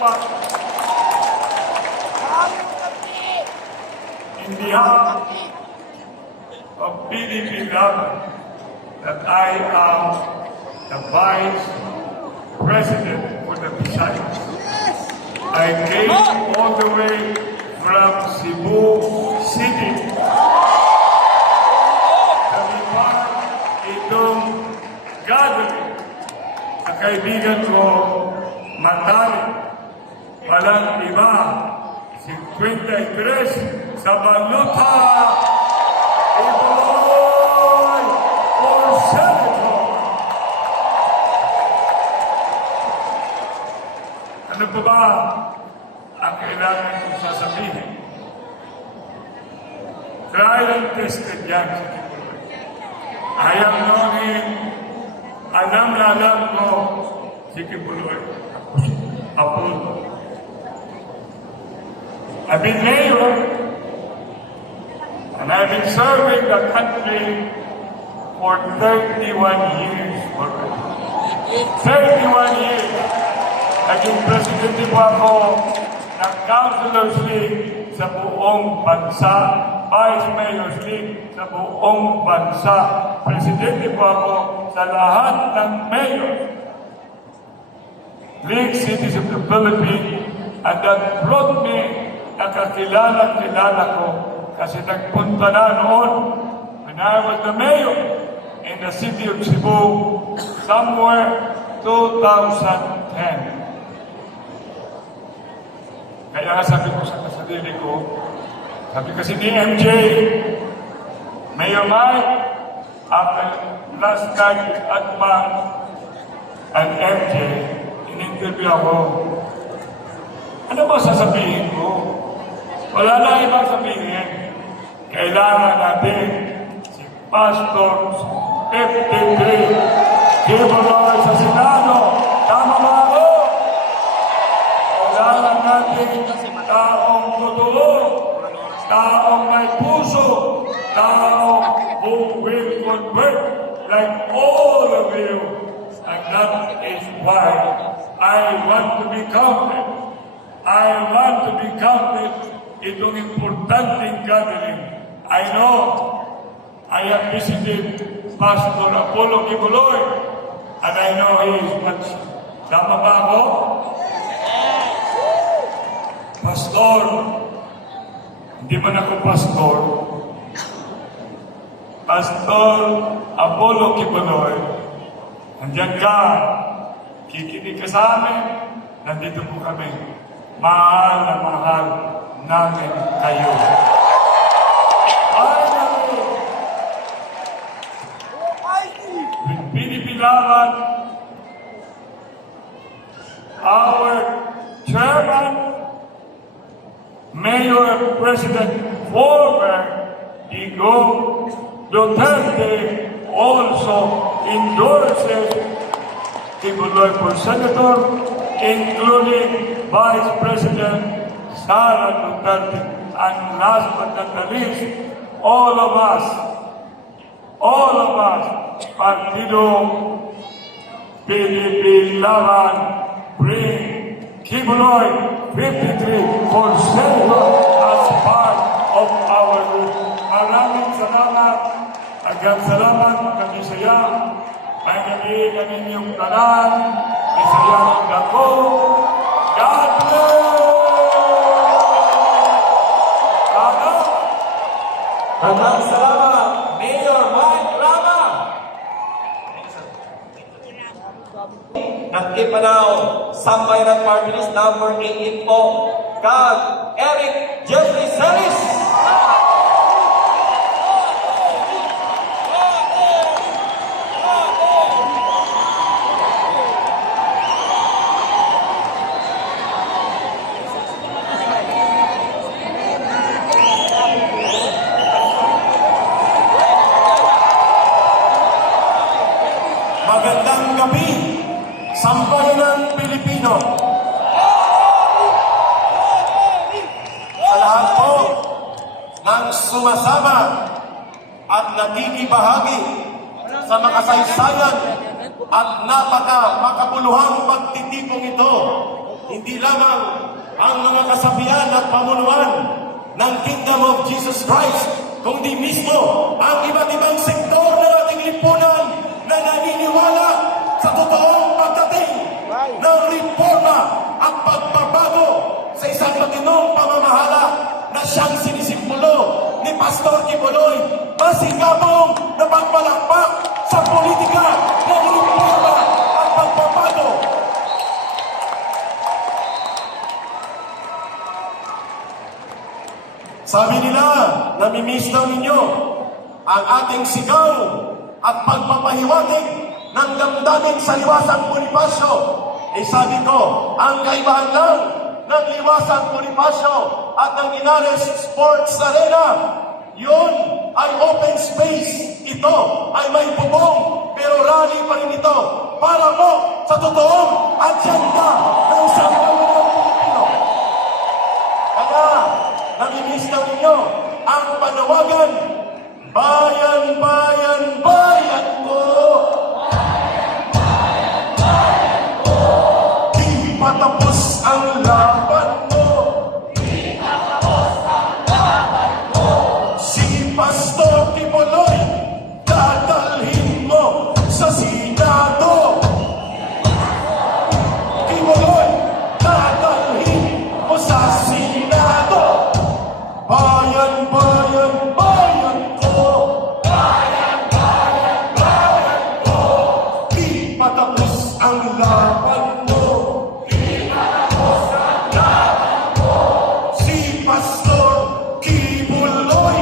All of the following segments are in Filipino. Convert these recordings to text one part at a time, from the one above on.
Party. In behalf of PDP government, that I am the Vice President for the Visayas. I came all the way from Cebu City. Nalipad itong gathering na kaibigan ko matalik. Walang iba, 53 sa Baluta, Iboy for Senator. Ano pa ba ang kailangan kong sasabihin? Trial and tested yan sa Kibuloy. I am known him, alam na alam ko si Kibuloy. Apollo. I've been mayor, and I've been serving the country for 31 years already. 31 years. Naging presidente po ako ng Councilors League sa buong bansa, Vice Mayor's League sa buong bansa. Presidente po ako sa lahat ng mayor. League Cities of the Philippines, and that brought me nakakilala ko kasi nagpunta na noon when I was the mayor in the city of Cebu somewhere 2010. Kaya nga sabi ko sa sarili ko, sabi kasi ni MJ, Mayor Mike, after last night at Bank and MJ, in-interview ako. Ano ba sasabihin ko? Wala na ibang sabihin. Kailangan natin si Pastor 53 Kibuloy sa Senado. Tama ba ako? Kailangan natin taong totoo, taong may puso, taong who will convert like all of you. And that is why I want to be counted. I want to be counted itong importanteng gathering. I know I have visited Pastor Apollo Kibuloy, and I know he is much. Tama ba ako? Pastor, hindi man ako pastor. Pastor Apollo Kibuloy, nandiyan ka, kikinig ka sa amin, nandito po kami. Mahal na mahal namin kayo. With pinipilaran, our chairman, Mayor President former Digong Duterte also endorses Kibuloy for Senator, including Vice President Sara Duterte. And last but not the least, all of us, Partido PDP Laban, bring Kibuloy 53 for Senator as part of our group. Maraming salamat. Agad salamat kami saya. Ay kami kaninyong tanan. Isayang ako. God bless! Maraming salamat, Mayor Mike Lama. Nakipanaw, Sambayanan Party List number 88 po, kag Eric Jeffrey Celis. Magandang gabi, sambayanang Pilipino. Sa lahat po ng sumasama at nakikibahagi sa makasaysayan at napaka-makabuluhang pagtitipong ito, hindi lamang ang mga kasabihan at pamunuan ng Kingdom of Jesus Christ, kundi mismo ang iba't ibang sektor ng ating lipunan na naniniwala sa totoong pagdating ng reforma at pagbabago sa isang matinong pamamahala na siyang sinisimbolo ni Pastor Kibuloy, masigabong na pagpalakpak sa politika ng reforma at pagbabago. Sabi nila, namimiss daw ninyo ang ating sigaw at pagpapahiwatig ng damdamin sa Liwasang Bonifacio. Sabi ko, ang kaibahan lang ng Liwasang Bonifacio at ng Inares Sports Arena, yun ay open space. Ito ay may bubong, pero rally pa rin ito para po sa totoong agenda ng sambayanang Pilipino. Kaya, namimiss daw ninyo ang panawagan, bayan, bayan, bayan ko. Di patapos ang laban mo. Si Pastor Kibuloy, dadalhin mo sa Senado. Kibuloy, dadalhin mo sa Senado. Bayan, bayan, bayan ko. Bayan, bayan, bayan ko. Di patapos ang laban mo. Di patapos ang laban mo. Si Pastor Kibuloy,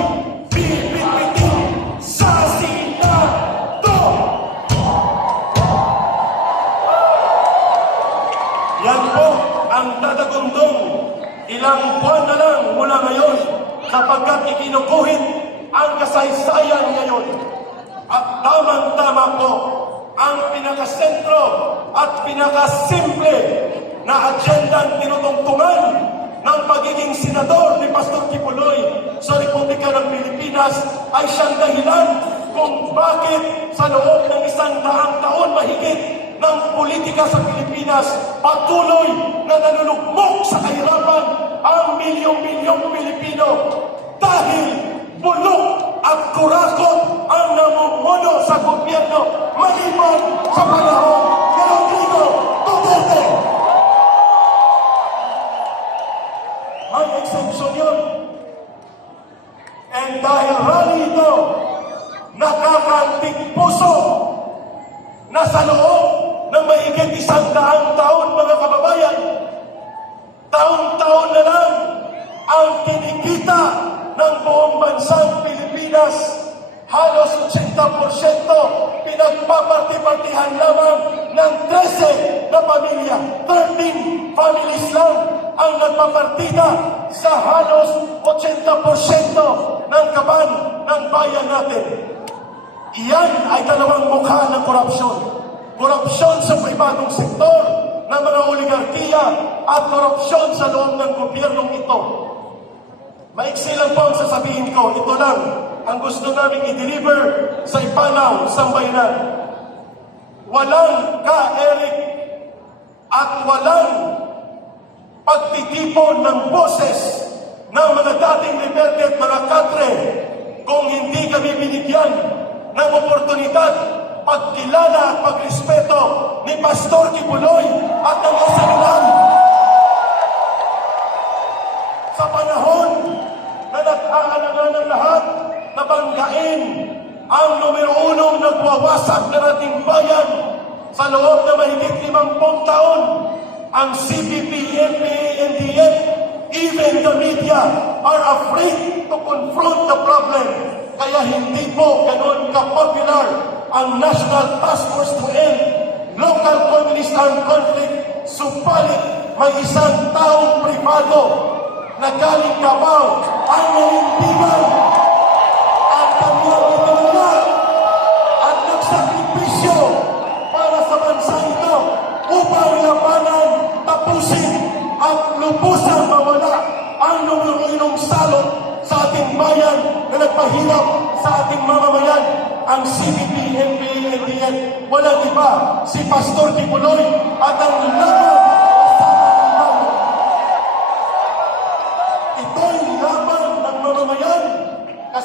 pipilitin sa Senado. Yan po ang dadagundong ilang buwan na lang mula ngayon sapagkat ikinukuhin ang kasaysayan ngayon. At tamang-tama po ang pinakasentro at pinakasimple na agendang tinutungtungan ng pagiging senador ni Pastor Kibuloy sa Republika ng Pilipinas ay siyang dahilan kung bakit sa loob ng 100 taon mahigit ng politika sa Pilipinas patuloy na nanunugmok sa kahirapan ang milyong-milyong Pilipino dahil bulok at kurakot ang namumuno sa gobyerno maliban sa panahon ni Rodrigo Duterte. May exemption yun. And dahil rally ito, nakakanting puso na sa loob ng mahigit 100 taon, mga kababayan, taon-taon na lang ang kinikita ng buong bansang Pilipinas. Halos 80% pinagpaparti-partihan lamang ng 13 na pamilya. 13 families lang ang nagpapartida sa halos 80% ng kaban ng bayan natin. Iyan ay dalawang mukha ng korupsyon. Korupsyon sa pribadong sektor ng mga oligarkiya at korupsyon sa loob ng gobyernong ito. Maiksi lang po ang sasabihin ko. Ito lang ang gusto namin i-deliver sa Ipanaw, Sambayanan. Walang ka-Eric at walang pagtitipon ng boses ng mga dating rebelde at mga katre kung hindi kami binigyan ng oportunidad, pagkilala at pagrespeto ni Pastor Kibuloy at ng Nasalunan. Sa panahon na nag-aalangan ng lahat na banggain ang numero 1 nagwawasak na nating bayan sa loob na mahigit 50 taon, ang CPP, NPA, NDF, even the media are afraid to confront the problem. Kaya hindi po ganun ka-popular ang National Task Force to End Local Communist Armed Conflict. Subalit may isang taong privado na galing Davao ang nanindigan at kanyang itinala at nagsakripisyo para sa bansa ito upang labanan, tapusin at lubusan mawala ang numero 1 salot sa ating bayan na nagpahirap sa ating mamamayan. Ang CPP, NPA, NDF, walang iba, si Pastor Kibuloy at ang laban sa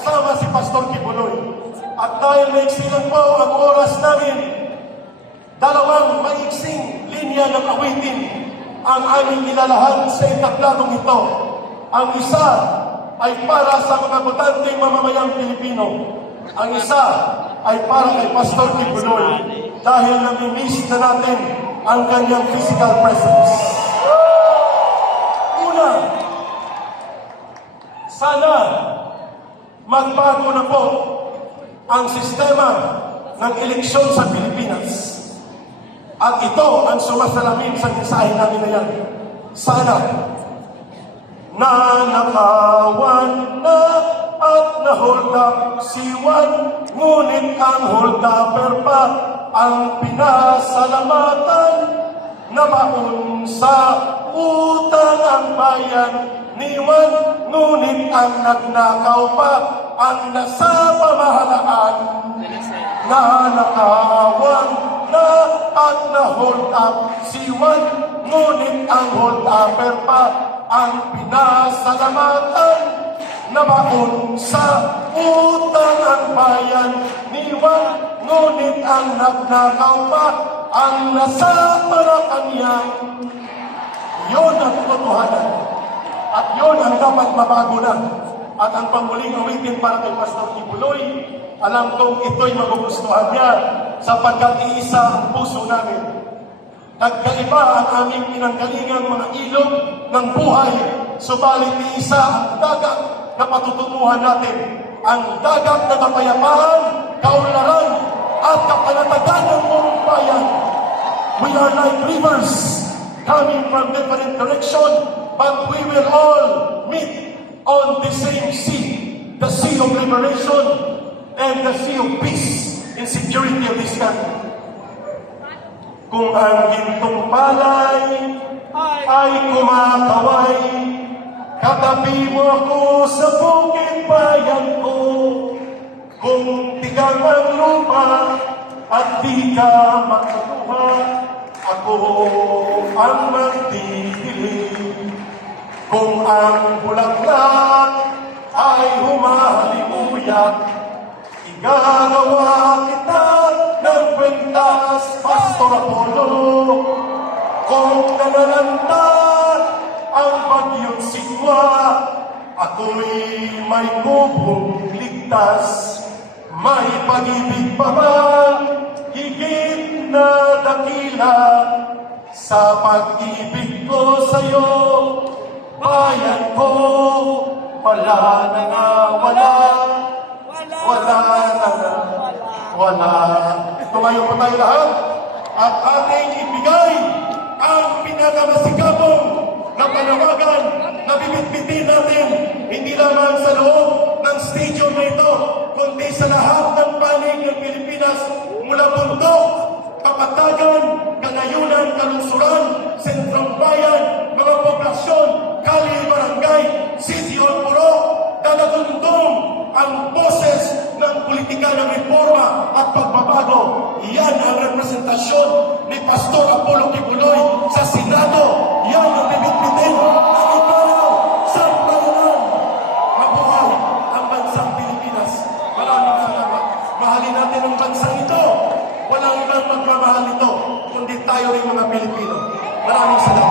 kasama si Pastor Kibuloy. At dahil maiksi lang po ang oras namin, dalawang maiksing linya ng awitin ang aming nilalahad sa entabladong ito. Ang isa ay para sa mga botanteng mamamayang Pilipino. Ang isa ay para kay Pastor Kibuloy dahil nami-miss na natin ang kanyang physical presence. Una, sana magbago na po ang sistema ng eleksyon sa Pilipinas. At ito ang sumasalamin sa mensahe namin na yan. Sana nanakawan na at na-hold up si Juan, ngunit ang hold upper pa ang pinasalamatan na baon sa utang ang bayan ni Juan, ngunit ang nagnakaw pa ang nasa pamahalaan. Nanakawan na at na-hold up si Juan, ngunit ang hold upper pa ang pinasalamatan na baon sa utang ang bayan ni Juan, ngunit ang nagnakaw pa ang nasa Malacanang. Yun ang totohanan. At yun ang dapat mabago na. At ang panguling awitin para kay Pastor Kibuloy, alam kong ito'y magugustuhan niya sapagkat iisa ang puso namin. Nagkaiba ang aming pinanggalingang mga ilog ng buhay, subalit iisa ang dagat na patutunguhan natin. Ang dagat na kapayapaan, kaunlaran, at kapanatagan ng buong bayan. We are like rivers coming from different direction, but we will all meet on the same sea, the sea of liberation and the sea of peace and security of this country. Kung ang gintong palay ay kumakaway, katabi mo ako sa bukid bayan ko. Kung tigang ang lupa at di ka matutuwa, ako ang magdidilim. Kung ang bulaklak ay humahalimuyak, igagawa kita ng kwentas, Pastor Apollo. Kung nananantag ang bagyong sigwa, ako'y may kubong ligtas. May pag-ibig pa ba higit na dakila sa pag-ibig ko sa'yo, bayan ko? Wala na nga, wala na nga, wala. Tumayo po tayo lahat at ating ibigay ang pinakamasikapong na panawagan na bibitbitin natin hindi lamang sa loob ng stadium na ito, kundi sa lahat ng panig ng Pilipinas mula bundok, kapatagan, kanayunan, kalungsuran, sentrong bayan, mga poblasyon, kali, barangay, city o puro, dadagundong ang boses ng politika ng reforma at pagbabago. Yan ang representasyon ni Pastor Apollo Kibuloy sa Senado. Yan ang bibitbitin ng ipanaw sa bayanan. Mabuhay ang bansang Pilipinas. Maraming salamat. Mahalin natin ang bansang ito. Walang ibang magmamahal ito, kundi tayo rin mga Pilipino. Maraming salamat.